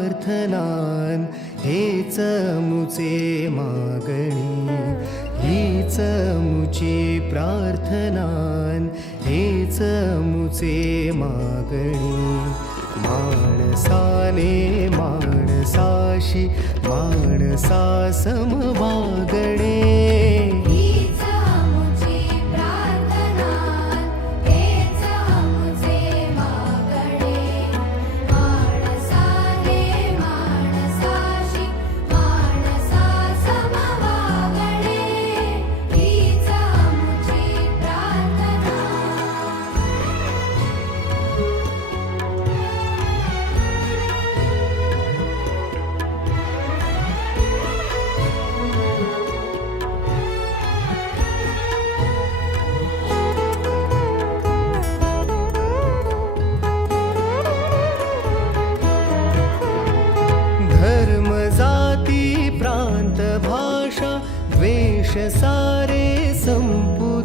प्रार्थनान हेच मुचे मागणी, हीच मुची प्रार्थनान हेच मुचे मागणी. माणसाने माणसाशी माणसा समवागणे, हीच मुची प्रार्थना, हेच मुचे मागणे. माणसाने माणसाशी माणसा समवागणे, हीच मुची प्रार्थना. धर्म जाती प्रांत भाषा द्वेष सारे संपुनी,